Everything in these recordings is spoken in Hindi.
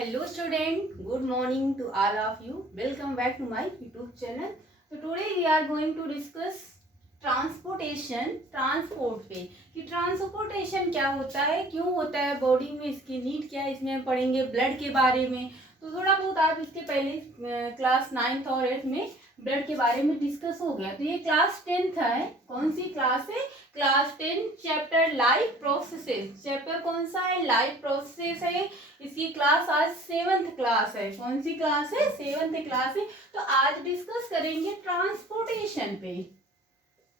Hello student, good morning to all of you. Welcome back to my YouTube channel. So today we are going to discuss transportation, transport पे कि ट्रांसपोर्टेशन क्या होता है, क्यों होता है, बॉडी में इसकी नीड क्या है, इसमें हम पढ़ेंगे ब्लड के बारे में। तो थोड़ा बहुत आप इसके पहले क्लास 9th और 8th में ब्लड के बारे में डिस्कस हो गया। तो ये क्लास 10th है। कौन सी क्लास है? Class 10 chapter life processes. Chapter कौन सा है? लाइफ प्रोसेस है। इसकी क्लास आज 7th क्लास है। कौन सी क्लास है? 7th क्लास है। तो आज डिस्कस करेंगे ट्रांसपोर्टेशन पे।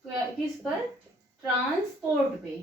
किस पर? ट्रांसपोर्ट पे।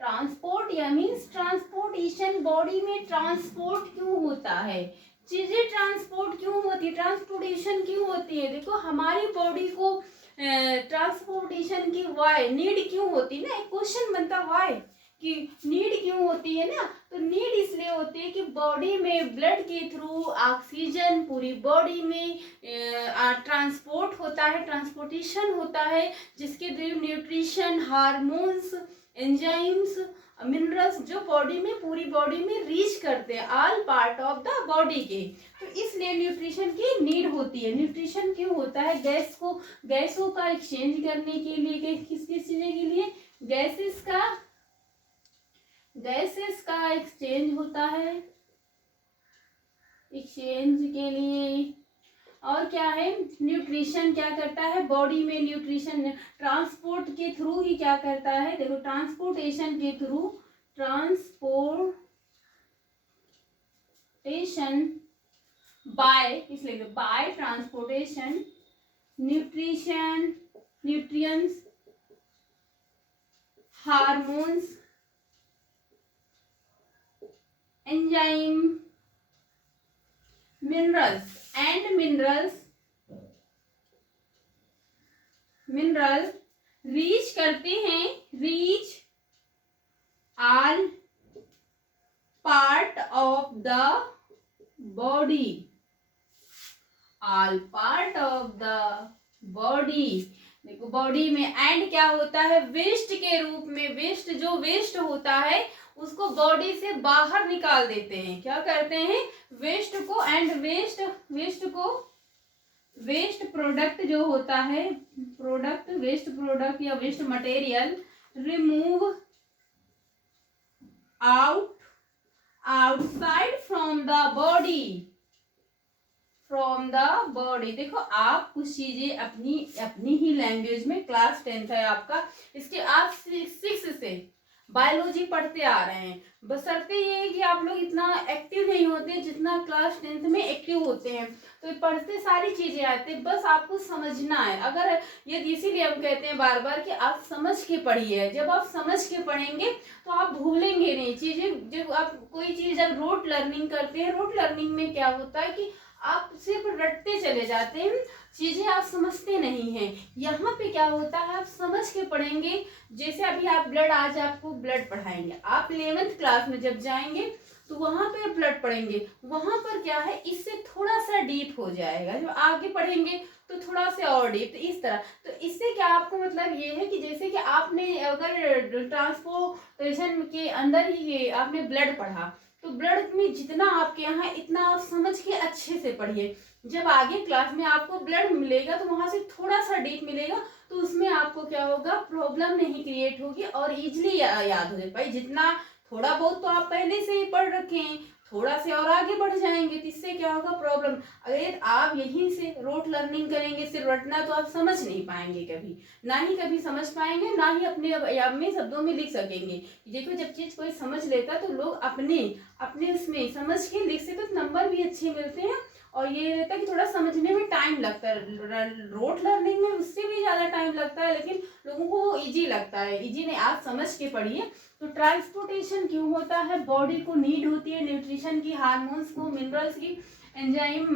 ट्रांसपोर्ट या मीन्स ट्रांसपोर्टेशन। बॉडी में ट्रांसपोर्ट क्यों होता है, चीजें ट्रांसपोर्ट क्यों होती है, ट्रांसपोर्टेशन क्यों होती है। देखो हमारी बॉडी को ट्रांसपोर्टेशन की वाई नीड क्यों होती है ना, एक क्वेश्चन बनता वाई कि नीड क्यों होती है ना। तो नीड इसलिए होती है कि बॉडी में ब्लड के थ्रू ऑक्सीजन पूरी बॉडी में ट्रांसपोर्ट होता है, ट्रांसपोर्टेशन होता है, जिसके through nutrition, hormones, enzymes, minerals जो बॉडी में पूरी बॉडी में रीच करते हैं all part of the body के। तो इसलिए न्यूट्रिशन की नीड होती है। न्यूट्रिशन क्यों होता है? गैसों का एक्सचेंज करने के लिए, किस किस चीज़ें के लिए? गैसेस का एक्सचेंज होता है, एक्सचेंज के लिए। और क्या है? न्यूट्रिशन क्या करता है बॉडी में? न्यूट्रिशन ट्रांसपोर्ट के थ्रू ही क्या करता है? देखो ट्रांसपोर्टेशन के थ्रू, ट्रांसपोर्टेशन बाय, इसलिए by transportation nutrition, nutrients, hormones, enzyme, minerals reach करते हैं, reach all part of the body, all part of the body. देखो बॉडी में एंड क्या होता है? वेस्ट के रूप में, वेस्ट होता है उसको बॉडी से बाहर निकाल देते हैं। क्या करते हैं? वेस्ट को एंड वेस्ट प्रोडक्ट जो होता है, वेस्ट प्रोडक्ट या waste material remove outside from the body. देखो आप कुछ चीजें अपनी ही लैंग्वेज में, क्लास 10th है आपका, इसके आप 6 से बायोलॉजी पढ़ते आ रहे हैं। बशर्ते ये है कि आप लोग इतना एक्टिव नहीं होते जितना क्लास 10th में एक्टिव होते हैं। तो पढ़ते सारी चीजें आते हैं, बस आपको समझना है। अगर ये इसीलिए हम कहते हैं बार बार कि आप समझ के पढ़िए। जब आप समझ के पढ़ेंगे तो आप भूलेंगे नहीं चीजें। जब आप कोई चीज जब रोट लर्निंग करते हैं, रोट लर्निंग में क्या होता है कि आप सिर्फ रटते चले जाते हैं, चीजें आप समझते नहीं हैं। यहाँ पे क्या होता है, आप समझ के पढ़ेंगे। जैसे अभी आप ब्लड, आज आपको ब्लड पढ़ाएंगे, आप 11th क्लास में जब जाएंगे तो वहां पे ब्लड पढ़ेंगे, वहां पर क्या है, इससे थोड़ा सा डीप हो जाएगा। जब आगे पढ़ेंगे तो थोड़ा सा और डीप, तो इस तरह। तो इससे क्या आपको मतलब ये है कि जैसे कि आपने अगर ट्रांसपोर्टेशन के अंदर ही आपने ब्लड पढ़ा, तो ब्लड में जितना आपके यहाँ इतना आप समझ के अच्छे से पढ़िए। जब आगे क्लास में आपको ब्लड मिलेगा तो वहां से थोड़ा सा डीप मिलेगा, तो उसमें आपको क्या होगा, प्रॉब्लम नहीं क्रिएट होगी और इजिली याद हो जाए। भाई जितना थोड़ा बहुत तो आप पहले से ही पढ़ रखे हैं, थोड़ा से और आगे बढ़ जाएंगे तो इससे क्या होगा, प्रॉब्लम। अगर आप यहीं से रोट लर्निंग करेंगे, सिर्फ रटना, तो आप समझ नहीं पाएंगे कभी, ना ही कभी समझ पाएंगे, ना ही अपने में शब्दों में लिख सकेंगे। देखो जब चीज कोई समझ लेता तो लोग अपने उसमें समझ के लिख सकते, तो नंबर भी अच्छे मिलते हैं। और ये रहता है कि थोड़ा समझने में टाइम लगता है, रोट लर्निंग में उससे भी ज्यादा टाइम लगता है, लेकिन लोगों को वो इजी लगता है। इजी नहीं, आप समझ के पढ़िए। तो ट्रांसपोर्टेशन क्यों होता है? बॉडी को नीड होती है न्यूट्रिशन की, हार्मोन्स को, मिनरल्स की, एंजाइम।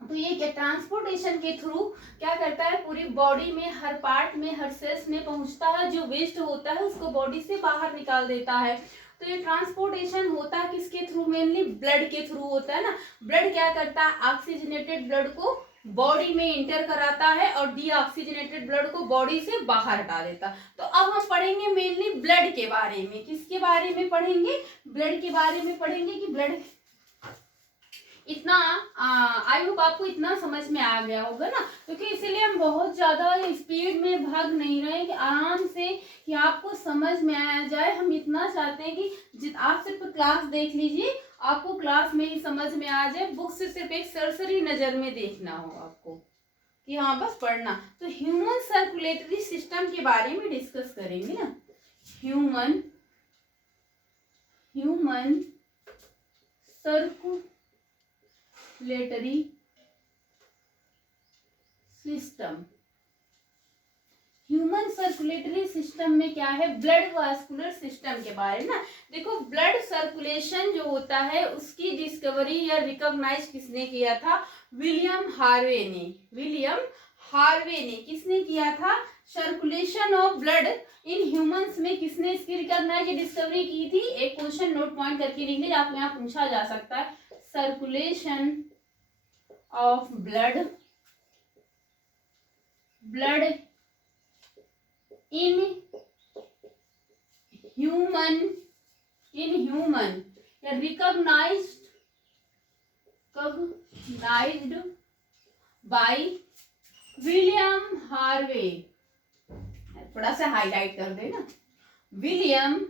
तो ये क्या ट्रांसपोर्टेशन के थ्रू क्या करता है, पूरी बॉडी में हर पार्ट में, हर सेल्स में पहुंचता है। जो वेस्ट होता है उसको बॉडी से बाहर निकाल देता है। तो ये ट्रांसपोर्टेशन होता है किसके थ्रू? मेनली ब्लड के थ्रू होता है ना। ब्लड क्या करता है, ऑक्सीजनेटेड ब्लड को बॉडी में इंटर कराता है और डीऑक्सीजनेटेड ब्लड को बॉडी से बाहर हटा देता। तो अब हम पढ़ेंगे मेनली ब्लड के बारे में। किसके बारे में पढ़ेंगे? ब्लड के बारे में पढ़ेंगे कि ब्लड इतना आई होप आपको इतना समझ में आ गया होगा ना, क्योंकि इसीलिए हम बहुत ज़्यादा स्पीड में भाग नहीं रहे, कि आराम से कि आपको समझ में आ जाए। हम इतना चाहते हैं कि आप सिर्फ क्लास देख लीजिए, आपको क्लास में ही समझ में आ जाए, बुक से सिर्फ एक सरसरी नज़र में देखना हो आपको कि हाँ बस पढ़ना। तो ह्यूमन सर्कुलेटरी सिस्टम के बारे में डिस्कस करेंगे ना। Human circulatory system. Human circulatory system में क्या है, ब्लड वास्कुलर सिस्टम के बारे में ना। देखो ब्लड सर्कुलेशन जो होता है उसकी डिस्कवरी या रिकॉग्नाइज किसने किया था, विलियम हार्वे ने किसने किया था, circulation of blood in humans में किसने इसकी रिकॉग्नाइज डिस्कवरी की थी। एक क्वेश्चन नोट पॉइंट करके लिख लीजिए, आप में यहाँ पूछा जा सकता है, circulation of blood in human या रिकॉग्नाइज्ड बाय विलियम हार्वे। थोड़ा सा हाईलाइट कर देना, विलियम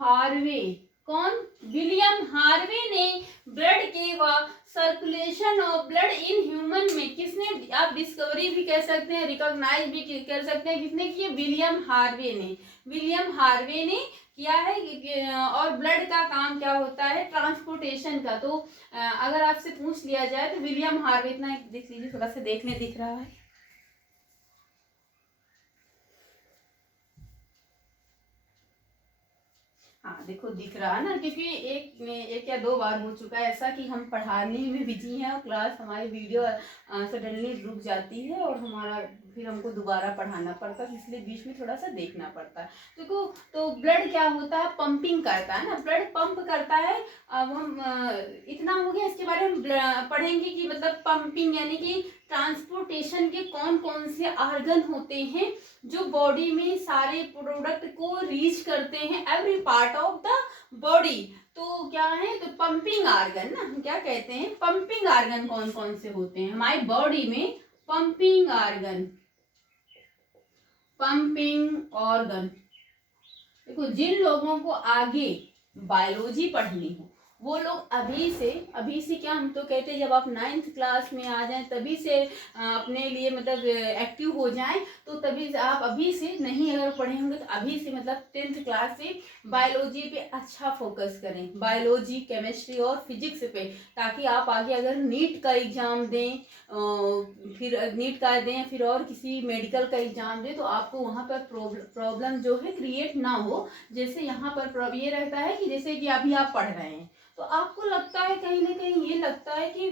हार्वे। कौन, विलियम हार्वे ने ब्लड के व circulation of blood in human में किसने, आप डिस्कवरी भी कह सकते हैं, रिकॉग्नाइज भी कर सकते हैं, किसने किया, विलियम हार्वे ने किया है। और ब्लड का काम क्या होता है, ट्रांसपोर्टेशन का। तो अगर आपसे पूछ लिया जाए तो विलियम हार्वे, इतना देख लीजिए, थोड़ा सा देखने दिख रहा है, हाँ देखो दिख रहा है ना, क्योंकि एक या दो बार हो चुका है ऐसा कि हम पढ़ाने में बिजी हैं और क्लास हमारी वीडियो सडनली रुक जाती है और हमारा फिर हमको दोबारा पढ़ाना पड़ता है, इसलिए बीच में थोड़ा सा देखना पड़ता है। देखो तो ब्लड क्या होता है, पंपिंग करता है ना, ब्लड पंप करता है। अब हम इतना हो गया, इसके बारे में पढ़ेंगे कि मतलब पंपिंग यानी कि ट्रांसपोर्टेशन के कौन कौन से ऑर्गन होते हैं जो बॉडी में सारे प्रोडक्ट को रीच करते हैं, every part of the body. तो क्या है, तो पंपिंग ऑर्गन ना, हम क्या कहते हैं, पंपिंग ऑर्गन कौन कौन से होते हैं हमारी बॉडी में, पंपिंग ऑर्गन। देखो जिन लोगों को आगे बायोलॉजी पढ़नी हो वो लोग अभी से क्या, हम तो कहते हैं जब आप 9th क्लास में आ जाएं तभी से अपने लिए मतलब एक्टिव हो जाएं, तो तभी से आप अभी से नहीं अगर पढ़े होंगे तो अभी से मतलब 10th क्लास से बायोलॉजी पे अच्छा फोकस करें, बायोलॉजी, केमिस्ट्री और फिजिक्स पे, ताकि आप आगे अगर नीट का एग्ज़ाम दें, फिर और किसी मेडिकल का एग्ज़ाम दें तो आपको वहाँ पर प्रॉब्लम जो है क्रिएट ना हो। जैसे यहाँ पर ये रहता है कि जैसे कि अभी आप पढ़ रहे हैं तो आपको लगता है कहीं ना कहीं ये लगता है कि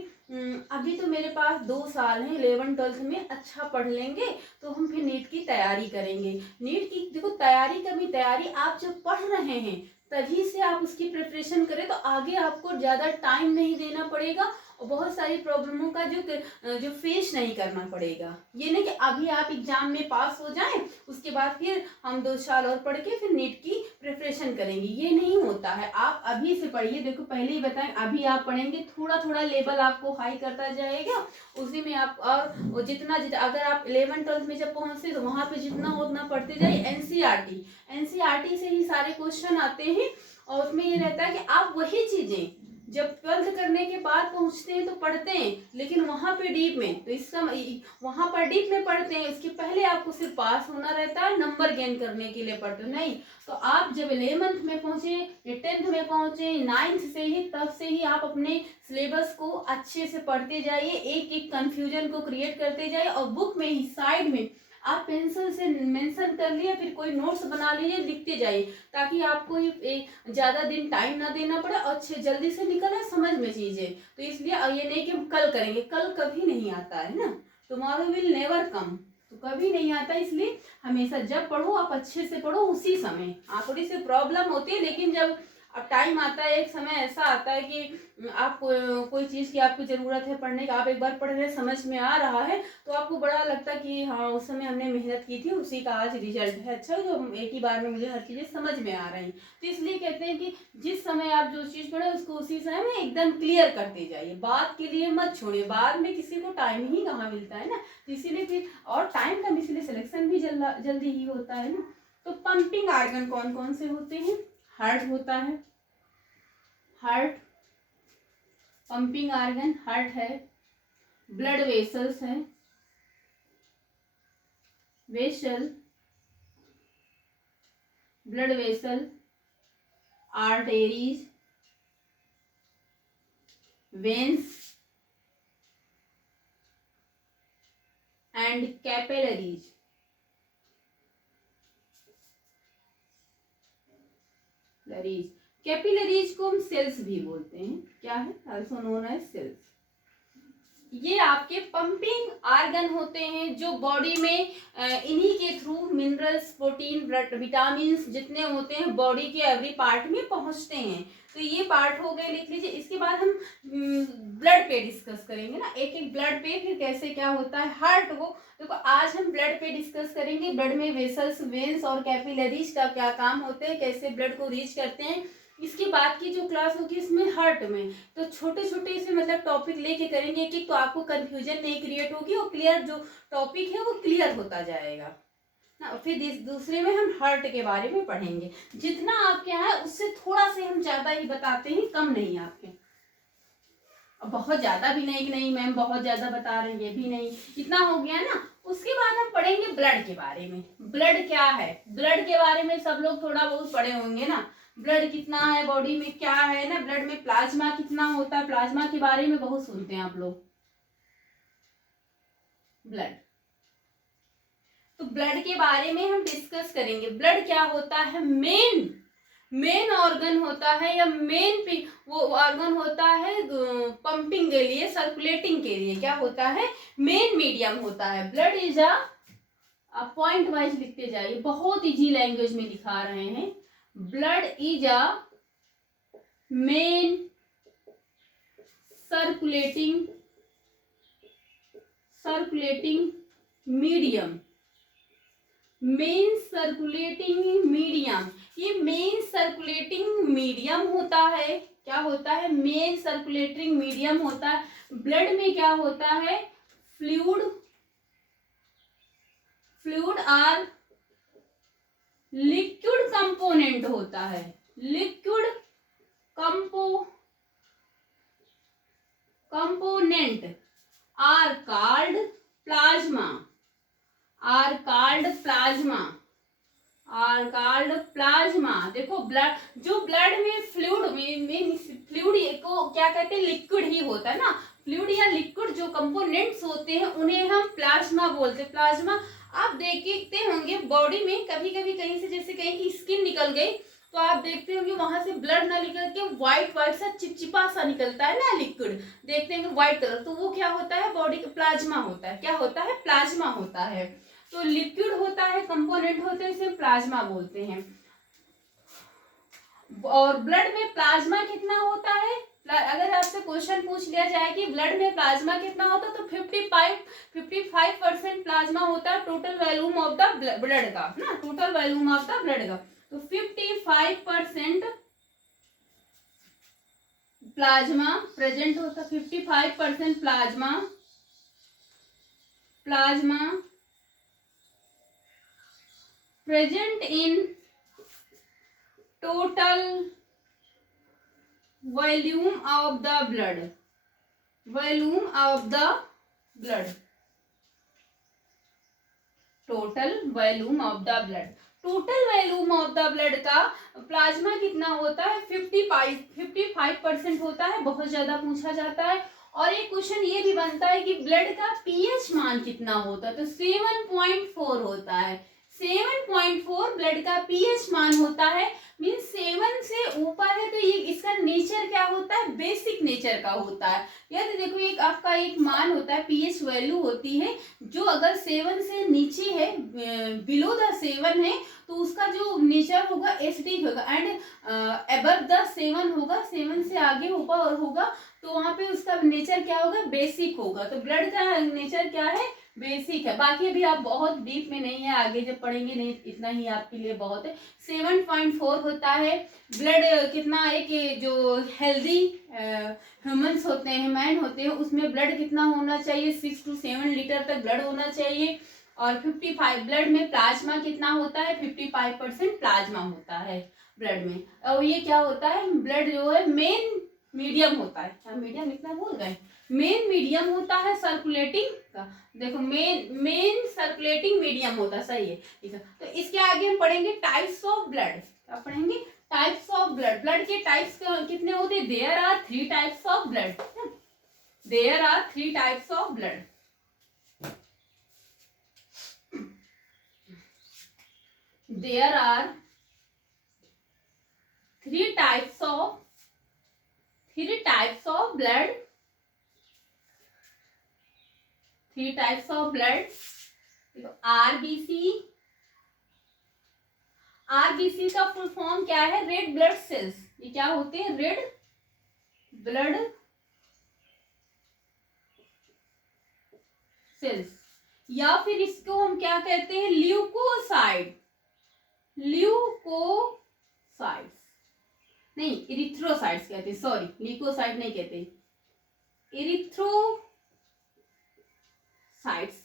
अभी तो मेरे पास 2 साल हैं, 11th-12th में अच्छा पढ़ लेंगे तो हम फिर नीट की तैयारी करेंगे। नीट की देखो तैयारी आप जब पढ़ रहे हैं तभी से आप उसकी प्रिपरेशन करें तो आगे आपको ज़्यादा टाइम नहीं देना पड़ेगा और बहुत सारी प्रॉब्लमों का जो फेस नहीं करना पड़ेगा। ये नहीं कि अभी आप एग्जाम में पास हो जाएं उसके बाद फिर हम 2 साल और पढ़ के फिर नीट की प्रिपरेशन करेंगे, ये नहीं होता है। आप अभी से पढ़िए, देखो पहले ही बताएं, अभी आप पढ़ेंगे थोड़ा थोड़ा लेवल आपको हाई करता जाएगा, उसी में आप और जितना अगर आप 11th-12th में जब पहुंचते तो वहाँ पे जितना हो उतना पढ़ते जाइए। एनसीईआरटी से ही सारे क्वेश्चन आते हैं और उसमें ये रहता है कि आप वही चीजें जब 12th करने के बाद पहुंचते हैं तो पढ़ते हैं, लेकिन वहाँ पे डीप में, तो इसका वहाँ पर डीप में पढ़ते हैं, इसके पहले आपको सिर्फ पास होना रहता है, नंबर गेन करने के लिए पढ़ते नहीं। तो आप जब 11th में पहुंचे, 10th में पहुंचे, 9th से ही, तब से ही आप अपने सिलेबस को अच्छे से पढ़ते जाइए, एक एक कंफ्यूजन को क्रिएट करते जाइए और बुक में ही साइड में आप पेंसिल से मेंशन कर लिए, फिर कोई नोट्स बना लीजिए, लिखते जाइए, ताकि आपको ज़्यादा दिन टाइम ना देना पड़े और अच्छे जल्दी से निकले समझ में चीज़ें। तो इसलिए ये नहीं कि हम कल करेंगे, कल कभी नहीं आता है ना, टुमारो विल नेवर कम, तो कभी नहीं आता। इसलिए हमेशा जब पढ़ो आप अच्छे से पढ़ो उसी समय। थोड़ी सी प्रॉब्लम होती है, लेकिन जब अब टाइम आता है, एक समय ऐसा आता है कि आप कोई चीज़ की आपको ज़रूरत है पढ़ने का, आप एक बार पढ़ रहे समझ में आ रहा है तो आपको बड़ा लगता है कि हाँ उस समय हमने मेहनत की थी, उसी का आज रिजल्ट है अच्छा, जो एक ही बार में मुझे हर चीज़ें समझ में आ रही। तो इसलिए कहते हैं कि जिस समय आप जो चीज़ पढ़े उसको उसी समय में एकदम क्लियर करते जाइए, बात के लिए मत छोड़िए, बाद में किसी को टाइम ही कहाँ मिलता है ना, तो इसीलिए फिर और टाइम का इसलिए सिलेक्शन भी जल्दी ही होता है ना। तो पंपिंग आर्गन कौन कौन से होते हैं? हार्ट होता है, हार्ट पंपिंग आर्गन हार्ट है, ब्लड वेसल्स है, vessel blood vessel, arteries, veins and capillaries. Capillaries को हम सेल्स भी बोलते हैं, क्या है? Also known as cells. ये आपके पंपिंग आर्गन होते हैं जो बॉडी में इन्हीं के थ्रू मिनरल्स, प्रोटीन, विटामिन जितने होते हैं बॉडी के एवरी पार्ट में पहुंचते हैं। तो ये पार्ट हो गए, लिख लीजिए। इसके बाद हम ब्लड पे डिस्कस करेंगे ना, एक एक ब्लड पे फिर कैसे क्या होता है हार्ट को। देखो आज हम ब्लड पे डिस्कस करेंगे, ब्लड में वेसल्स, वेन्स और कैपिलरीज का क्या काम होते हैं, कैसे ब्लड को रीच करते हैं। इसके बाद की जो क्लास होगी इसमें हार्ट में तो छोटे छोटे इसे मतलब टॉपिक लेके करेंगे कि तो आपको कंफ्यूजन नहीं क्रिएट होगी और क्लियर जो टॉपिक है वो क्लियर होता जाएगा ना। फिर दूसरे में हम हार्ट के बारे में पढ़ेंगे। जितना आपके यहाँ है उससे थोड़ा से हम ज्यादा ही बताते हैं, कम नहीं आपके। अब बहुत ज्यादा भी नहीं कि नहीं मैम बहुत ज्यादा बता रहे हैं, ये भी नहीं, इतना हो गया ना। उसके बाद हम पढ़ेंगे ब्लड के बारे में। ब्लड क्या है, ब्लड के बारे में सब लोग थोड़ा बहुत पढ़े होंगे ना। ब्लड कितना है बॉडी में, क्या है ना, ब्लड में प्लाज्मा कितना होता है, प्लाज्मा के बारे में बहुत सुनते हैं आप लोग। ब्लड, तो ब्लड के बारे में हम डिस्कस करेंगे। ब्लड क्या होता है, मेन ऑर्गन होता है या मेन वो ऑर्गन होता है पंपिंग के लिए, सर्कुलेटिंग के लिए। क्या होता है, मेन मीडियम होता है। ब्लड इज आप पॉइंट वाइज लिखते जाइए, बहुत इजी लैंग्वेज में दिखा रहे हैं। Blood is main circulating medium, main circulating medium. ये मेन सर्कुलेटिंग मीडियम होता है। क्या होता है, मेन सर्कुलेटिंग मीडियम होता है। ब्लड में क्या होता है, फ्लूइड आर लिक्विड कंपोनेंट होता है। Liquid component are called plasma, are called plasma. देखो ब्लड, जो ब्लड में फ्लूइड को क्या कहते हैं, लिक्विड ही होता है ना। फ्लूइड या लिक्विड जो कंपोनेंट्स होते हैं उन्हें हम प्लाज्मा बोलते हैं। प्लाज्मा आप देखते होंगे बॉडी में कभी कभी कहीं से, जैसे कहीं की स्किन निकल गई तो आप देखते होंगे वहां से ब्लड ना निकल के व्हाइट सा चिपचिपा सा निकलता है ना लिक्विड, देखते हैं व्हाइट कलर, तो वो क्या होता है, बॉडी का प्लाज्मा होता है। क्या होता है, प्लाज्मा होता है। तो लिक्विड होता है, कंपोनेंट होते हैं, इसे प्लाज्मा बोलते हैं। और ब्लड में प्लाज्मा कितना होता है, अगर आपसे क्वेश्चन पूछ लिया जाए कि ब्लड में प्लाज्मा कितना होता है तो 55% प्लाज्मा होता है total volume of the blood का ना, total volume of the blood का। तो 55% प्लाज्मा प्रेजेंट होता, 55% plasma present in total volume of the blood, total volume of the blood का प्लाज्मा कितना होता है, 55% होता है। बहुत ज्यादा पूछा जाता है। और एक क्वेश्चन ये भी बनता है कि ब्लड का पीएच मान कितना होता है, तो 7.4 होता है। 7.4 ब्लड का पीएच मान होता है। मीन्स 7 से ऊपर है तो ये इसका नेचर क्या होता है, बेसिक नेचर का होता है। या तो देखो एक आपका एक मान होता है, पीएच वैल्यू होती है, जो अगर 7 से नीचे है, बिलो द 7 है, तो तो उसका जो नेचर होगा एसिडिक होगा, एंड अबव द 7 होगा, 7 से आगे ऊपर होगा तो वहां पे उसका नेचर क्या होगा, बेसिक होगा। तो ब्लड का नेचर क्या है, बेसिक है। बाकी अभी आप बहुत डीप में नहीं है, आगे जब पढ़ेंगे नहीं, इतना ही आपके लिए बहुत है। 7.4 होता है ब्लड। कितना, एक जो हेल्दी ह्यूमंस होते हैं, मैन होते हैं, उसमें ब्लड कितना होना चाहिए, 6 to 7 लीटर तक ब्लड होना चाहिए। और 55 ब्लड में प्लाज्मा कितना होता है, 55% प्लाज्मा होता है ब्लड में। और ये क्या होता है, ब्लड जो है मेन मीडियम होता है, क्या मीडियम इतना भूल गए, मेन मीडियम होता है सर्कुलेटिंग का। देखो मेन सर्कुलेटिंग मीडियम होता है, सही है, ठीक है। तो इसके आगे हम पढ़ेंगे टाइप्स ऑफ ब्लड। क्या पढ़ेंगे, टाइप्स ऑफ ब्लड। ब्लड के टाइप्स कितने होते हैं, there are 3 types of blood, there are 3 types of blood. There are 3 types of blood. 3 types of blood. RBC. RBC का फुल फॉर्म क्या है, रेड ब्लड सेल्स। ये क्या होते हैं, रेड ब्लड सेल्स। या फिर इसको हम क्या कहते हैं, ल्यूकोसाइड। ल्यूकोसाइड्स नहीं, इरिथ्रोसाइड्स कहते हैं, सॉरी ल्यूकोसाइड नहीं कहते, इरिथ्रोसाइड्स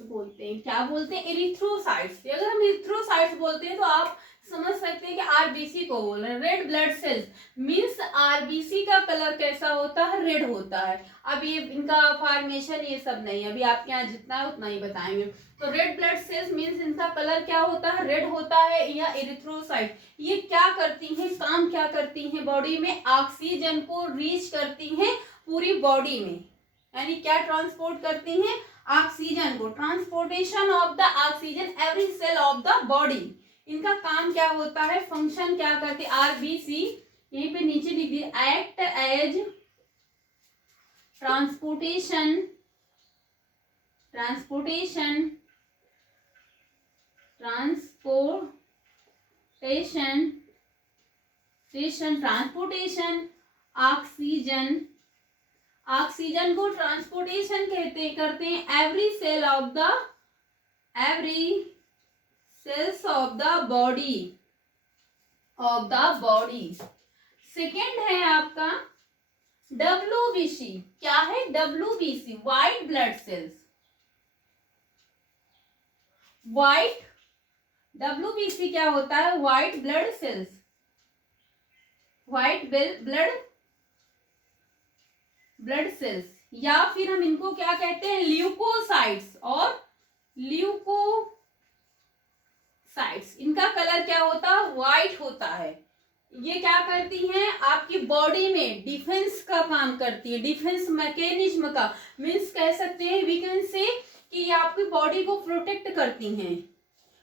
बोलते हैं। क्या बोलते हैं, इरिथ्रोसाइड्स। अगर हम इरिथ्रोसाइड्स बोलते हैं तो आप समझ सकते हैं कि आरबीसी को बोल रहे हैं। Red blood cells means RBC का कलर कैसा होता है, रेड होता है। अब ये इनका फॉर्मेशन ये सब नहीं है, अभी आपके यहाँ जितना है उतना ही बताएंगे। तो रेड ब्लड सेल्स मीन्स इनका कलर क्या होता है, रेड होता है। या इरिथ्रोसाइट, ये क्या करती हैं, काम क्या करती हैं बॉडी में, ऑक्सीजन को रीच करती हैं पूरी बॉडी में। यानी क्या ट्रांसपोर्ट करती हैं, ऑक्सीजन को। Transportation of the oxygen every cell of the body. इनका काम क्या होता है, फंक्शन क्या करती है, आरबीसी यहीं पे नीचे लिख दिए, एक्ट एज ट्रांसपोर्टेशन ऑक्सीजन को ट्रांसपोर्टेशन करते हैं every cells of the body. Second है आपका डब्ल्यूबीसी। क्या है, WBC, white blood cells. White, WBC क्या होता है, white blood cells, white blood cells. या फिर हम इनको क्या कहते हैं, ल्यूकोसाइट्स और ल्यूकोसाइट्स। इनका कलर क्या होता है, व्हाइट होता है। ये क्या करती हैं, आपकी बॉडी में डिफेंस का काम करती है, डिफेंस मैकेनिज्म का। मीन्स कह सकते हैं, वी कैन से कि ये आपकी बॉडी को प्रोटेक्ट करती हैं।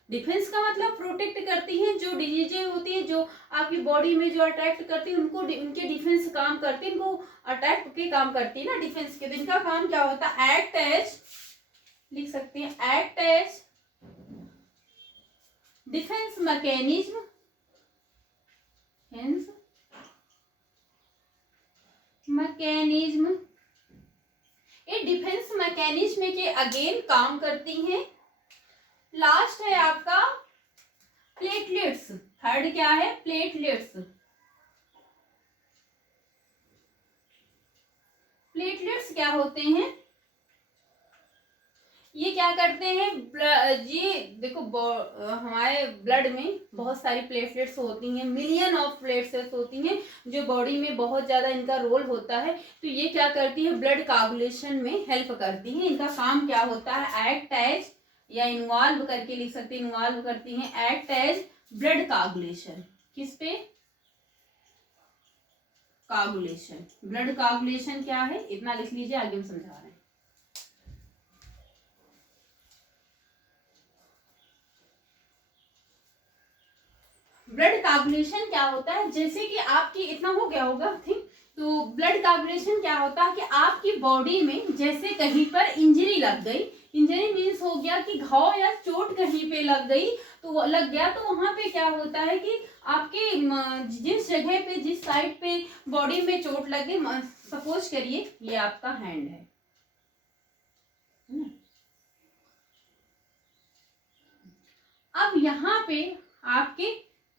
डिफेंस का मतलब प्रोटेक्ट करती हैं, जो डिजीजेज होती है जो आपकी बॉडी में जो अटैक करती है उनको, उनके डिफेंस काम करती है, इनको अटैक के काम करती है ना डिफेंस के। इनका काम क्या होता है, एक्ट एज, लिख सकते हैं, एक्ट एज डिफेंस मैकेनिज्म, ये डिफेंस मैकेनिज्म के अगेन काम करती हैं। लास्ट है आपका प्लेटलेट्स। थर्ड क्या है, प्लेटलेट्स। प्लेटलेट्स क्या होते हैं, ये क्या करते हैं, ये देखो हमारे ब्लड में बहुत सारी प्लेटलेट्स होती हैं, मिलियन ऑफ प्लेटलेट्स होती हैं जो बॉडी में बहुत ज़्यादा इनका रोल होता है। तो ये क्या करती है, ब्लड कोआगुलेशन में हेल्प करती हैं। इनका काम क्या होता है, एक्ट एज, या इन्वॉल्व करके लिख सकते हैं, इन्वॉल्व करती हैं, एक्ट एज ब्लड कोआगुलेशन। किस पे, कोआगुलेशन। ब्लड कोआगुलेशन क्या है, इतना लिख लीजिए, आगे हम समझा रहे हैं। ब्लड कोआगुलेशन क्या होता है, जैसे कि आपकी इतना हो गया होगा ठीक। तो ब्लड कोआगुलेशन क्या होता है कि आपकी बॉडी में जैसे कहीं पर इंजरी लग गई इंजरी मीन्स हो गया कि घाव या चोट कहीं पे लग गई, तो लग गया तो वहां पे क्या होता है कि आपके जिस जगह पे, जिस साइड पे बॉडी में चोट लगे, सपोज करिए ये आपका हैंड है, अब यहाँ पे आपके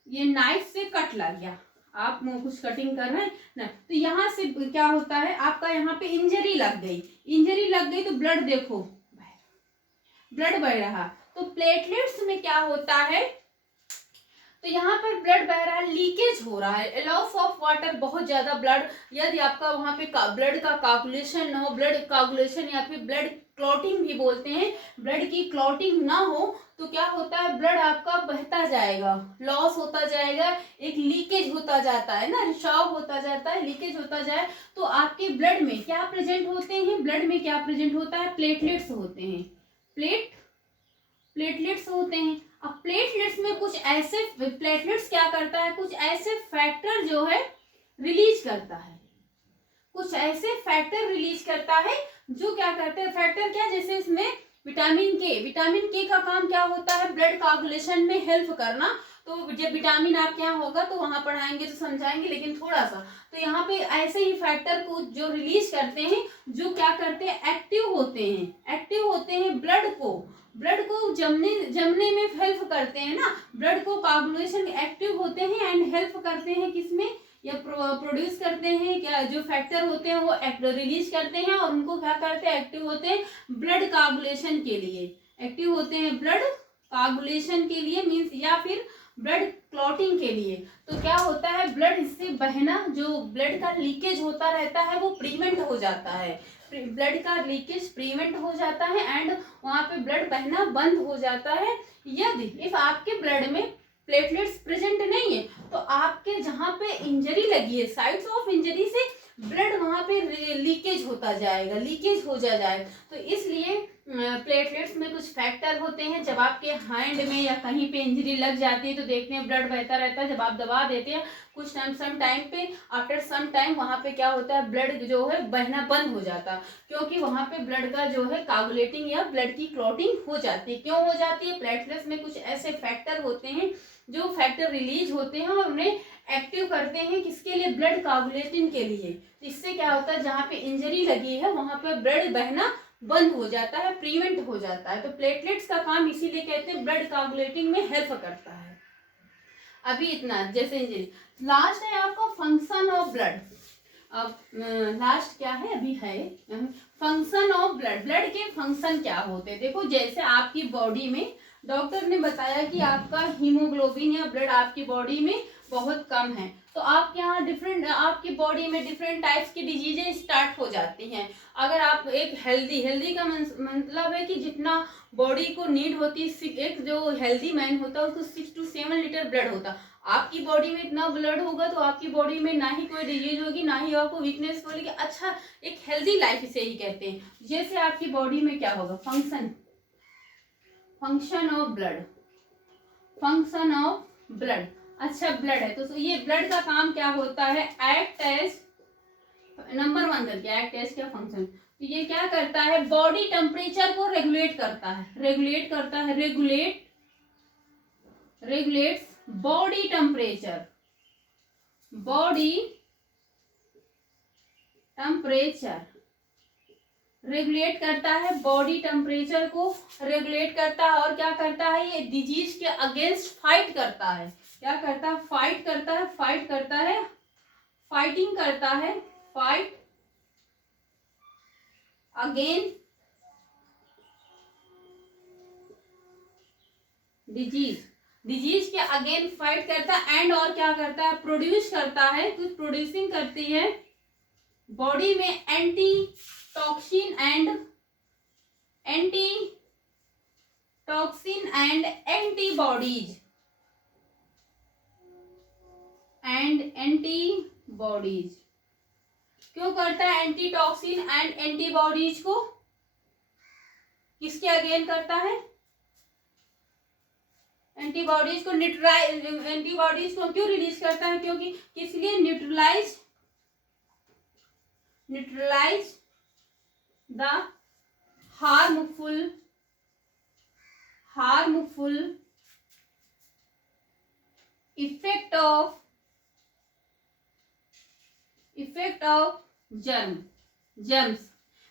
ये नाइफ से कट लग गया, आप कुछ कटिंग कर रहे हैं ना, तो यहाँ से क्या होता है, आपका यहाँ पे इंजरी लग गई, इंजरी लग गई तो ब्लड देखो, ब्लड बह रहा, तो प्लेटलेट्स में क्या होता है, तो यहाँ पर ब्लड बह रहा है, लीकेज हो रहा है, लॉस ऑफ वाटर, बहुत ज्यादा ब्लड, यदि आपका वहां पे ब्लड का कोगुलेशन न हो, ब्लड कोगुलेशन या फिर ब्लड क्लॉटिंग भी बोलते हैं, ब्लड की क्लॉटिंग ना हो तो क्या होता है, ब्लड आपका बहता जाएगा, लॉस होता जाएगा, एक लीकेज होता जाता है ना, रिसाव होता जाता है, लीकेज होता जाए, तो आपके ब्लड में क्या प्रेजेंट होते हैं, ब्लड में क्या प्रेजेंट होता है, प्लेटलेट्स होते हैं, प्लेटलेट्स होते हैं। अब प्लेटलेट्स में कुछ ऐसे, प्लेटलेट्स क्या करता है, कुछ ऐसे फैक्टर जो है रिलीज करता है, कुछ ऐसे फैक्टर रिलीज करता है जो क्या करते हैं, फैक्टर क्या, जैसे इसमें विटामिन के का काम क्या होता है, ब्लड कोगुलेशन में हेल्प करना, तो जब विटामिन आपके यहाँ होगा तो वहां पढ़ाएंगे तो समझाएंगे, लेकिन थोड़ा सा, तो यहाँ पे ऐसे ही फैक्टर को जो रिलीज करते हैं, जो क्या करते हैं, एक्टिव होते हैं ब्लड को जमने में हेल्प करते हैं ना, ब्लड को कोगुलेशन एक्टिव होते हैं एंड हेल्प करते हैं किसमें, या प्रोड्यूस करते हैं, क्या जो फैक्टर होते हैं वो रिलीज करते हैं, और उनको क्या करते हैं, एक्टिव होते हैं ब्लड कोगुलेशन के लिए, एक्टिव होते हैं ब्लड कोगुलेशन के लिए, मींस या फिर ब्लड क्लॉटिंग के लिए, तो क्या होता है, ब्लड इससे बहना, जो ब्लड का लीकेज होता रहता है वो प्रिवेंट हो जाता है, ब्लड का लीकेज प्रिवेंट हो जाता है एंड वहां पे ब्लड बहना बंद हो जाता है। यदि इफ आपके ब्लड में प्लेटलेट्स प्रेजेंट नहीं है तो आपके जहां पे इंजरी लगी है, साइट्स ऑफ इंजरी से ब्लड वहां पे लीकेज होता जाएगा, लीकेज हो जाए, तो इसलिए प्लेटलेट्स में कुछ फैक्टर होते हैं, जब आपके हैंड में या कहीं पे इंजरी लग जाती है तो देखते हैं ब्लड बहता रहता है, जब आप दबा देते हैं कुछ टाइम, सम टाइम पे, आफ्टर सम टाइम वहां पे क्या होता है, ब्लड जो है बहना बंद हो जाता, क्योंकि वहां पे ब्लड का जो है कोगुलेटिंग या ब्लड की क्लॉटिंग हो जाती है। क्यों हो जाती है, प्लेटलेट्स में कुछ ऐसे फैक्टर होते हैं जो फैक्टर रिलीज होते हैं और उन्हें एक्टिव करते हैं, किसके लिए, ब्लड कोगुलेटिंग के लिए, इससे क्या होता है, जहाँ पे इंजरी लगी है वहां पे ब्लड बहना बंद हो जाता है, प्रिवेंट हो जाता है, तो प्लेटलेट्स का काम इसीलिए कहते हैं ब्लड कोगुलेटिंग में हेल्प करता है। अभी इतना, जैसे इंजरी, लास्ट है आपका फंक्शन ऑफ ब्लड, अब लास्ट क्या है, अभी है फंक्शन ऑफ ब्लड, ब्लड के फंक्शन क्या होते हैं, देखो जैसे आपकी बॉडी में, डॉक्टर ने बताया कि आपका हीमोग्लोबिन या ब्लड आपकी बॉडी में बहुत कम है, तो आपके यहाँ डिफरेंट, आपकी बॉडी में डिफरेंट टाइप्स की डिजीजें स्टार्ट हो जाती हैं। अगर आप एक हेल्दी का मतलब है कि जितना बॉडी को नीड होती है, एक जो हेल्दी मैन होता है उसको 6 to 7 लीटर ब्लड होता, आपकी बॉडी में इतना ब्लड होगा तो आपकी बॉडी में ना ही कोई डिजीज होगी, ना ही आपको वीकनेस होगी, अच्छा एक हेल्दी लाइफ इसे ही कहते हैं। जैसे आपकी बॉडी में क्या होगा, फंक्शन ऑफ ब्लड, अच्छा ब्लड है तो ये ब्लड का काम क्या होता है, एक्ट एज, नंबर 1 करके एक्ट एज क्या फंक्शन, तो ये क्या करता है, बॉडी टेम्परेचर को रेगुलेट करता है, रेगुलेट्स बॉडी टेम्परेचर रेगुलेट करता है, बॉडी टेम्परेचर को रेगुलेट करता है, और क्या करता है, ये डिजीज के अगेंस्ट फाइट करता है, क्या करता है, फाइट करता है, फाइटिंग करता है, फाइट अगेन डिजीज के अगेन फाइट करता है, एंड और क्या करता है, प्रोड्यूस करता है, कुछ प्रोड्यूसिंग करती है बॉडी में एंटी टॉक्सिन एंड एंटीबॉडीज, क्यों करता है एंटीटॉक्सिन एंड एंटीबॉडीज को, किसके अगेन करता है, एंटीबॉडीज को एंटीबॉडीज को क्यों रिलीज करता है, क्योंकि किस लिए, neutralise the harmful harmful effect of germs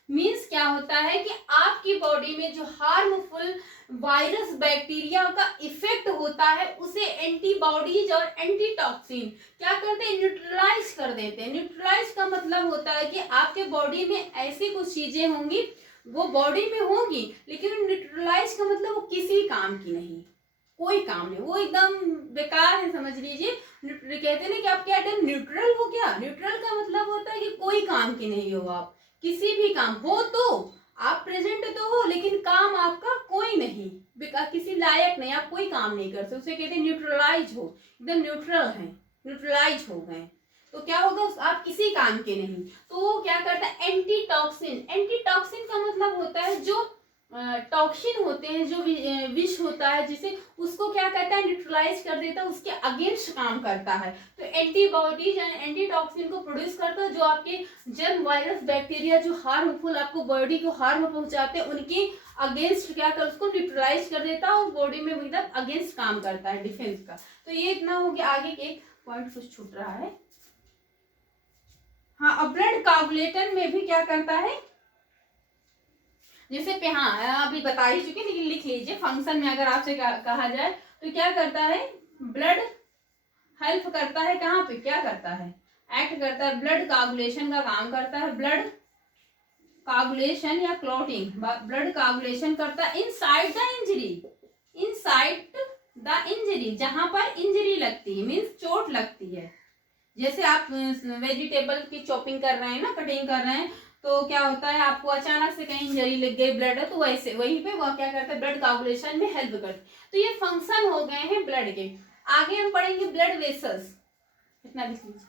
means क्या होता है कि आपकी बॉडी में जो हार्मफुल वायरस बैक्टीरिया का इफेक्ट होता है उसे एंटीबॉडीज और एंटीटॉक्सिन क्या करते हैं, न्यूट्रलाइज कर देते हैं। न्यूट्रलाइज का मतलब होता है कि आपके बॉडी में ऐसी कुछ चीजें होंगी, वो बॉडी में होंगी, लेकिन न्यूट्रलाइज का मतलब वो किसी काम की नहीं, कोई काम नहीं, वो एकदम बेकार है, समझ लीजिए। कहते हैं ना कि आप क्या न्यूट्रल हो, क्या न्यूट्रल का मतलब होता है कि कोई काम की नहीं हो, आप किसी भी काम हो तो आप प्रेजेंट तो हो लेकिन काम आपका कोई नहीं, किसी लायक नहीं, आप कोई काम नहीं कर सकते, उसे कहते हैं न्यूट्रलाइज हो, एकदम न्यूट्रल है, न्यूट्रलाइज हो गए तो क्या होगा, आप किसी काम के नहीं। तो वो क्या करता है, एंटीटॉक्सिन। एंटीटॉक्सिन का मतलब होता है जो टॉक्सिन होते हैं, जो विष होता है, जिसे उसको क्या कहता है, न्यूट्रलाइज कर देता है, उसके अगेंस्ट काम करता है। तो एंटीबॉडीज एंटीटॉक्सिन को प्रोड्यूस करता है, जो आपके जर्म वायरस बैक्टीरिया जो हार्मफुल आपको बॉडी को हार्म पहुंचाते हैं उनके अगेंस्ट क्या कर, उसको न्यूट्रलाइज कर देता है और बॉडी में मतलब अगेंस्ट काम करता है, डिफेंस का। तो ये इतना हो गया। आगे एक पॉइंट कुछ छूट रहा है, हाँ, अब ब्लड कोआगुलेटर में भी क्या करता है, जैसे पे, हाँ अभी बता ही चुके, लेकिन लिख लीजिए, फंक्शन में अगर आपसे कहा जाए तो क्या करता है, ब्लड हेल्प करता है, कहाँ पे क्या करता है, एक्ट करता है, ब्लड कोआगुलेशन का काम करता है, ब्लड कोआगुलेशन या क्लॉटिंग, ब्लड कोआगुलेशन करता है inside the injury, inside the injury, जहां पर इंजरी लगती है, मीन्स चोट लगती है। जैसे आप वेजिटेबल की चॉपिंग कर रहे हैं ना, कटिंग कर रहे हैं, तो क्या होता है, आपको अचानक से कहीं इंजरी लग गई, ब्लड है, तो वैसे वहीं पे वह क्या करता है, ब्लड कोआगुलेशन में हेल्प करता है। तो ये फंक्शन हो गए हैं ब्लड के। आगे हम पढ़ेंगे ब्लड वेसल्स, इतना लिख लीजिए।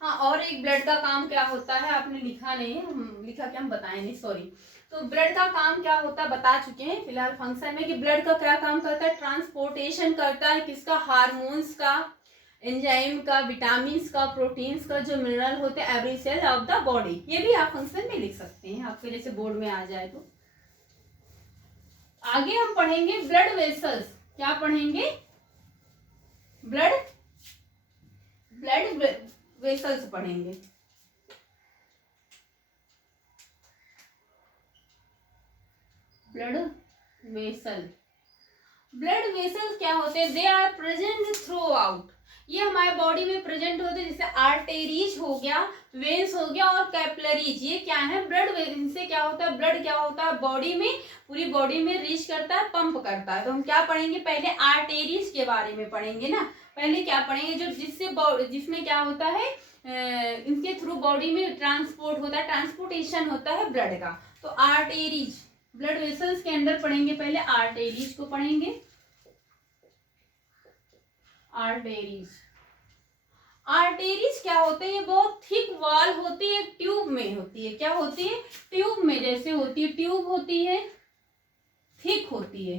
हाँ, और एक ब्लड का काम क्या होता है, आपने लिखा नहीं है, हम लिखा क्या, हम बताए नहीं, सॉरी। तो ब्लड का काम क्या होता है बता चुके हैं फिलहाल फंक्शन में, कि ब्लड का क्या काम करता है, ट्रांसपोर्टेशन करता है, किसका, हार्मोन्स का, एंजाइम का, विटामिन्स का, प्रोटीन्स का, जो मिनरल होते हैं every cell of the body. ये भी आप फंक्शन में लिख सकते हैं, आपके जैसे बोर्ड में आ जाए तो। आगे हम पढ़ेंगे ब्लड वेसल्स, क्या पढ़ेंगे, ब्लड वेसल्स पढ़ेंगे। ब्लड वेसल क्या होते हैं, they are present throughout, ये हमारे बॉडी में प्रेजेंट होते हैं, जैसे आर्टेरीज हो गया, वेन्स हो गया और कैपिलरीज, ये क्या है, ब्लड, इनसे क्या होता है, ब्लड क्या होता है, बॉडी में, पूरी बॉडी में रीच करता है, पंप करता है। तो हम क्या पढ़ेंगे, पहले आर्टेरीज के बारे में पढ़ेंगे ना, पहले क्या पढ़ेंगे, जो जिसमें क्या होता है, इनके थ्रू बॉडी में ट्रांसपोर्ट होता है, ट्रांसपोर्टेशन होता है ब्लड का। तो आर्टेरीज, ब्लड वेसल्स के अंदर पढ़ेंगे, पहले आर्टेरीज को पढ़ेंगे। आर्टेरीज क्या होते हैं, ये बहुत थिक वॉल होती है, ट्यूब में होती है, क्या होती है, ट्यूब में जैसे होती है, ट्यूब होती है, थिक होती है,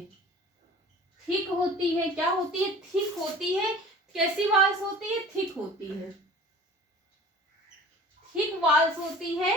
क्या होती है, थिक होती है। कैसी वॉल्स होती है, थिक होती है, थिक वॉल्स होती है।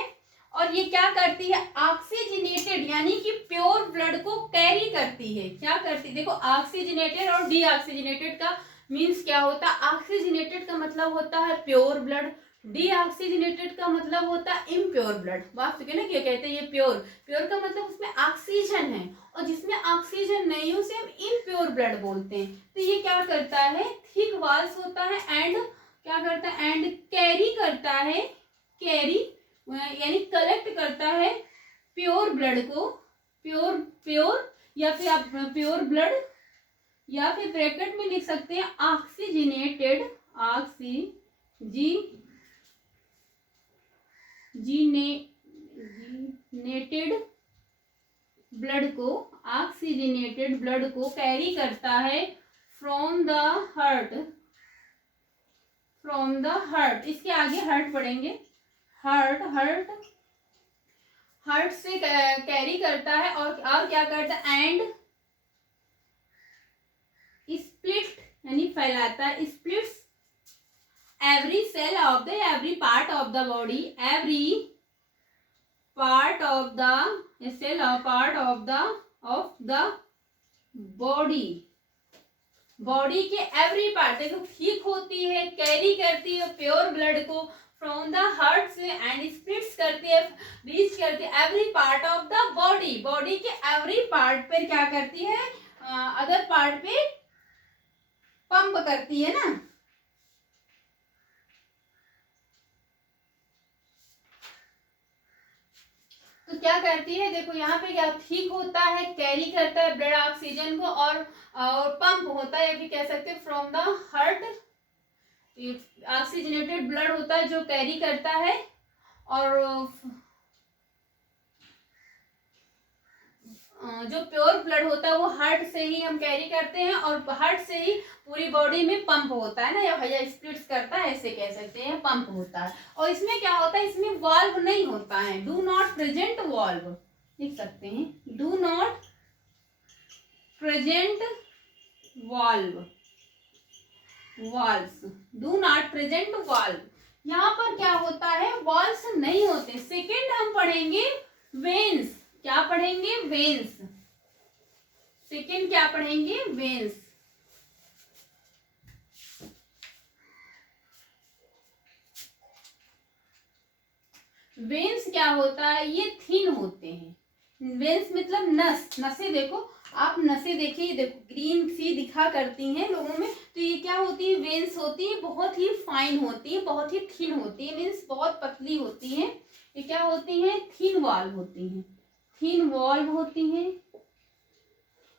और ये क्या करती है, ऑक्सीजनेटेड यानी कि प्योर ब्लड को कैरी करती है, क्या करती है, देखो ऑक्सीजनेटेड और डीऑक्सीजनेटेड का मीन्स क्या होता है, ऑक्सीजनेटेड का मतलब होता है प्योर ब्लड, डीऑक्सीजनेटेड का मतलब होता है इम्प्योर ब्लड। बात तो ना, क्या कहते हैं, ये प्योर का मतलब उसमें ऑक्सीजन है, और जिसमें ऑक्सीजन नहीं है उसे हम इम्प्योर ब्लड बोलते हैं। तो ये क्या करता है, थिक वॉल्स होता है, एंड क्या करता है, एंड कैरी करता है, कैरी यानी कलेक्ट करता है प्योर ब्लड को, प्योर या फिर आप प्योर ब्लड, या फिर ब्रैकेट में लिख सकते हैं ऑक्सीजनेटेड ब्लड को, ऑक्सीजनेटेड ब्लड को कैरी करता है फ्रॉम द हार्ट, इसके आगे हार्ट पढ़ेंगे, हार्ट हार्ट से कैरी करता है और क्या करता है, एंड स्प्लिट यानी फैलाता है, splits every cell of the every part of the body, every part of the cell part of the body, body के एवरी पार्ट देखो ठीक होती है, कैरी करती है प्योर ब्लड को फ्रॉम द हार्ट से एंड स्प्लिट्स करती है, रीच करती है every part of the body, body के एवरी पार्ट पे क्या करती है, अदर पार्ट पे पंप करती है ना। तो क्या करती है, देखो यहाँ पे क्या ठीक होता है, कैरी करता है ब्लड ऑक्सीजन को, और पंप होता है, ये भी कह सकते हैं from the heart, oxygenated blood होता है जो कैरी करता है, और जो प्योर ब्लड होता है वो हार्ट से ही हम कैरी करते हैं, और हार्ट से ही पूरी बॉडी में पंप होता है ना, या स्प्लिट्स करता है, ऐसे कह सकते हैं, पंप होता है। और इसमें क्या होता है, इसमें वाल्व नहीं होता है, डू नॉट प्रेजेंट वाल्व, लिख सकते हैं, do not present valve, valves, do not present valve, यहाँ पर क्या होता है, वाल्व्स नहीं होते। सेकेंड हम पढ़ेंगे वेन्स, क्या पढ़ेंगे, वेन्स, सेकेंड क्या पढ़ेंगे, वेन्स। वेन्स क्या होता है, ये थिन होते हैं, वेन्स मतलब नस, नसें देखो आप, नसें देखिए, देखो ग्रीन सी दिखा करती हैं लोगों में, तो ये क्या होती है, वेन्स होती है, बहुत ही फाइन होती है, बहुत ही थिन होती है, मीन्स बहुत पतली होती है, ये क्या होती हैं, थिन वॉल्व होती हैं, थिन वॉल्व होती हैं,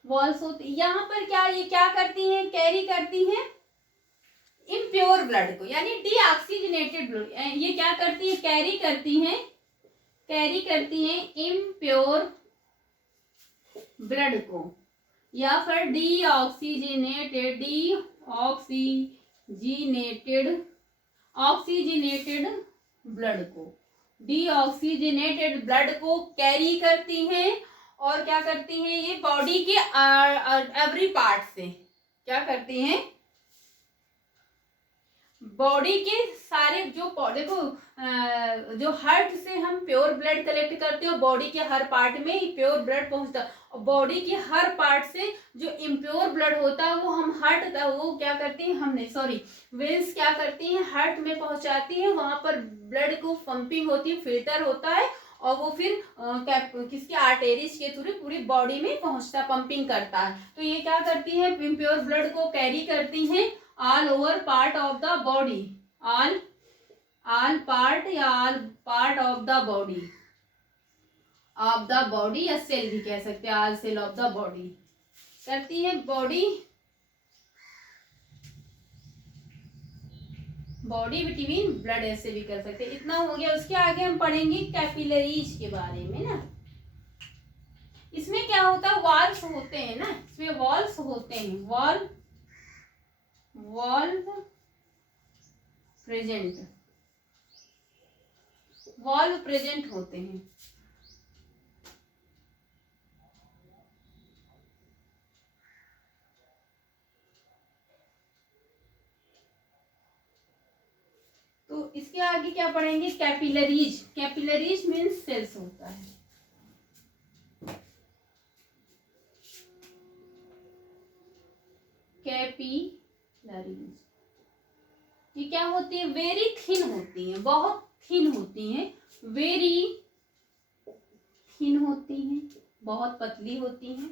वॉल्स होती, यहाँ पर क्या ये क्या करती हैं, कैरी करती हैं इम्प्योर ब्लड को, यानी डीऑक्सीजनेटेड ब्लड, ये क्या करती है, कैरी करती हैं, कैरी करती हैं इम्प्योर ब्लड को, या फिर डीऑक्सीजनेटेड ऑक्सीजनेटेड ब्लड को, डीऑक्सीजनेटेड ब्लड को कैरी करती हैं, और क्या करती हैं, ये बॉडी के एवरी पार्ट से क्या करती हैं, बॉडी के सारे जो देखो जो हार्ट से हम प्योर ब्लड कलेक्ट करते हो, बॉडी के हर पार्ट में प्योर ब्लड पहुंचता है, और बॉडी के हर पार्ट से जो इम्प्योर ब्लड होता है वो हम हार्ट, वो क्या करती है, हमने सॉरी वेन्स क्या करती हैं, हार्ट में पहुंचाती है, वहां पर ब्लड को पंपिंग होती है, फिल्टर होता है, और वो फिर किसके आर्टेरीज के थ्रू पूरी बॉडी में पहुंचता, पंपिंग करता है। तो ये क्या करती है, इम्प्योर ब्लड को कैरी करती हैं all over part of the body, all part या all part of the body या सेल भी कह सकते हैं, all cell of the body करती है, बॉडी बिटवीन ब्लड ऐसे भी कर सकते हैं। इतना हो गया, उसके आगे हम पढ़ेंगे कैपिलरीज के बारे में ना। इसमें क्या होता है, वॉल्व्स होते हैं ना, इसमें वॉल्व्स होते हैं, वाल्व प्रेजेंट होते हैं। तो इसके आगे क्या पढ़ेंगे, कैपिलरीज, कैपिलरीज मीन्स सेल्स होता है, कैपिलरीज, ये क्या होती है, वेरी थिन होती है, बहुत थिन होती हैं, वेरी थिन होती हैं, बहुत पतली होती हैं।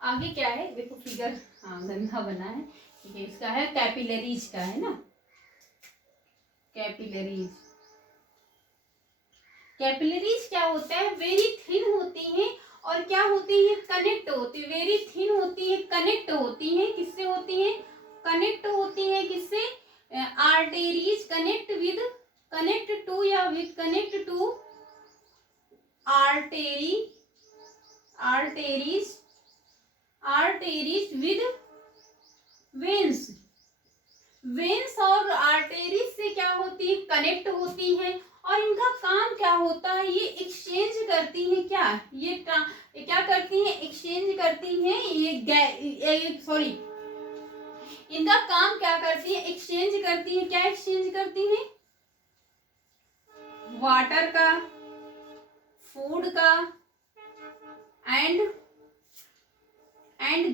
आगे क्या है, देखो फिगर, हाँ गंदा बना है, ठीक है, इसका है कैपिलरीज का है ना, कैपिलरीज, कैपिलरीज क्या होता है, वेरी थिन होती हैं, और क्या होती है, कनेक्ट होती है, वेरी थिन होती है, कनेक्ट होती है, किससे होती है, कनेक्ट होती है, किससे, आर्टेरीज कनेक्ट टू या with connect to arteries with veins, veins और आर्टेरीज से क्या होती है, कनेक्ट होती है, और इनका काम क्या होता है, ये एक्सचेंज करती हैं, ये क्या करती हैं, एक्सचेंज करती हैं, ये सॉरी, इनका काम क्या करती है, एक्सचेंज करती हैं, क्या एक्सचेंज करती हैं, वाटर का, फूड का, एंड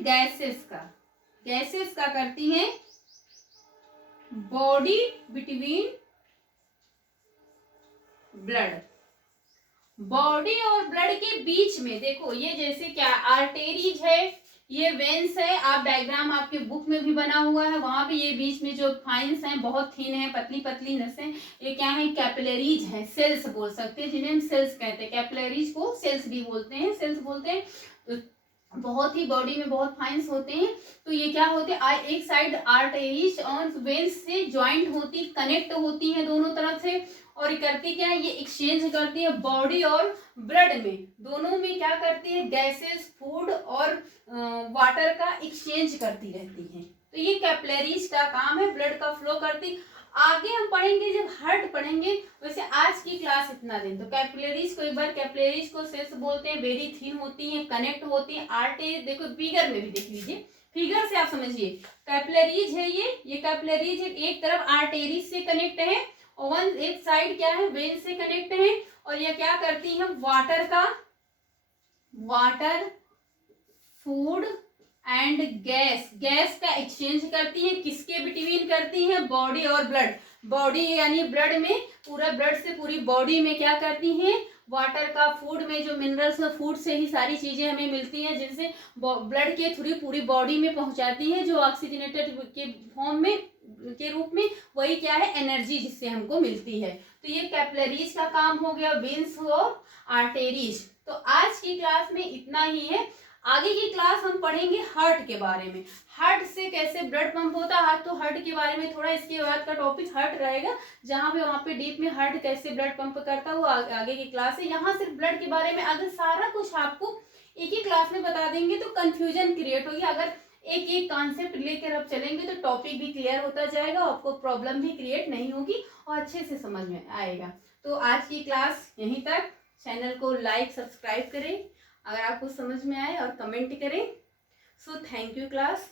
गैसेस का करती हैं, बॉडी बिटवीन ब्लड, बॉडी और ब्लड के बीच में। देखो ये जैसे क्या आर्टेरीज है, ये वेन्स है, आप डायग्राम आपके बुक में भी बना हुआ है, वहां भी ये बीच में जो फाइन्स हैं बहुत थिन है, पतली पतली नसें, ये क्या है, कैपिलरीज है, सेल्स बोल सकते हैं, जिन्हें हम सेल्स कहते हैं, कैपिलरीज को सेल्स भी बोलते हैं, सेल्स बोलते हैं। बहुत ही बॉडी में बहुत फाइन्स होते हैं, तो ये क्या होते हैं, एक साइड आर्टेरीज और वेन्स से ज्वाइंट होती, कनेक्ट होती है दोनों तरफ से, और ये करती क्या है, ये एक्सचेंज करती है बॉडी और ब्लड में, दोनों में क्या करती है, गैसेस, फूड और वाटर का एक्सचेंज करती रहती है। तो ये कैपिलरीज का काम है, ब्लड का फ्लो करती। आगे हम पढ़ेंगे, जब हार्ट पढ़ेंगे, वैसे आज की क्लास इतना दिन। तो कैपिलरीज को एक बार, कैपिलरीज को सेल्स बोलते हैं, वेरी थिन होती हैं, कनेक्ट होती हैं, आर्टेरीज देखो फिगर में भी देख लीजिए, फिगर से आप समझिए, कैपिलरीज है, ये कैपिलरीज एक तरफ आर्टेरीज से कनेक्ट है, और एक साइड क्या है, वेन से कनेक्ट है, और ये क्या करती है, वाटर, फूड एंड गैस का एक्सचेंज करती है, किसके बिटवीन करती है, बॉडी और ब्लड, बॉडी यानी ब्लड में, पूरा ब्लड से पूरी बॉडी में क्या करती हैं, वाटर का, फूड में जो मिनरल्स है, फूड से ही सारी चीजें हमें मिलती हैं, जिनसे ब्लड के थ्रू पूरी बॉडी में पहुंचाती है, जो ऑक्सीजनेटेड के फॉर्म में के रूप में, वही क्या है, एनर्जी जिससे हमको मिलती है। तो ये कैपिलरीज का काम हो गया, वेन्स और आर्टेरीज। तो आज की क्लास में इतना ही है। आगे की क्लास हम पढ़ेंगे हार्ट के बारे में, हार्ट से कैसे ब्लड पंप होता है, तो हार्ट के बारे में थोड़ा, इसके बाद का टॉपिक हार्ट रहेगा, जहाँ पे वहाँ पे डीप में हार्ट कैसे ब्लड पंप करता है वो आगे की क्लास है। यहाँ सिर्फ ब्लड के बारे में अगर सारा कुछ आपको एक ही क्लास में बता देंगे तो कंफ्यूजन क्रिएट होगी, अगर एक एक कॉन्सेप्ट लेकर अब चलेंगे तो टॉपिक भी क्लियर होता जाएगा, आपको प्रॉब्लम भी क्रिएट नहीं होगी और अच्छे से समझ में आएगा। तो आज की क्लास यहीं तक। चैनल को लाइक सब्सक्राइब करें अगर आपको समझ में आए, और कमेंट करें। So thank you class.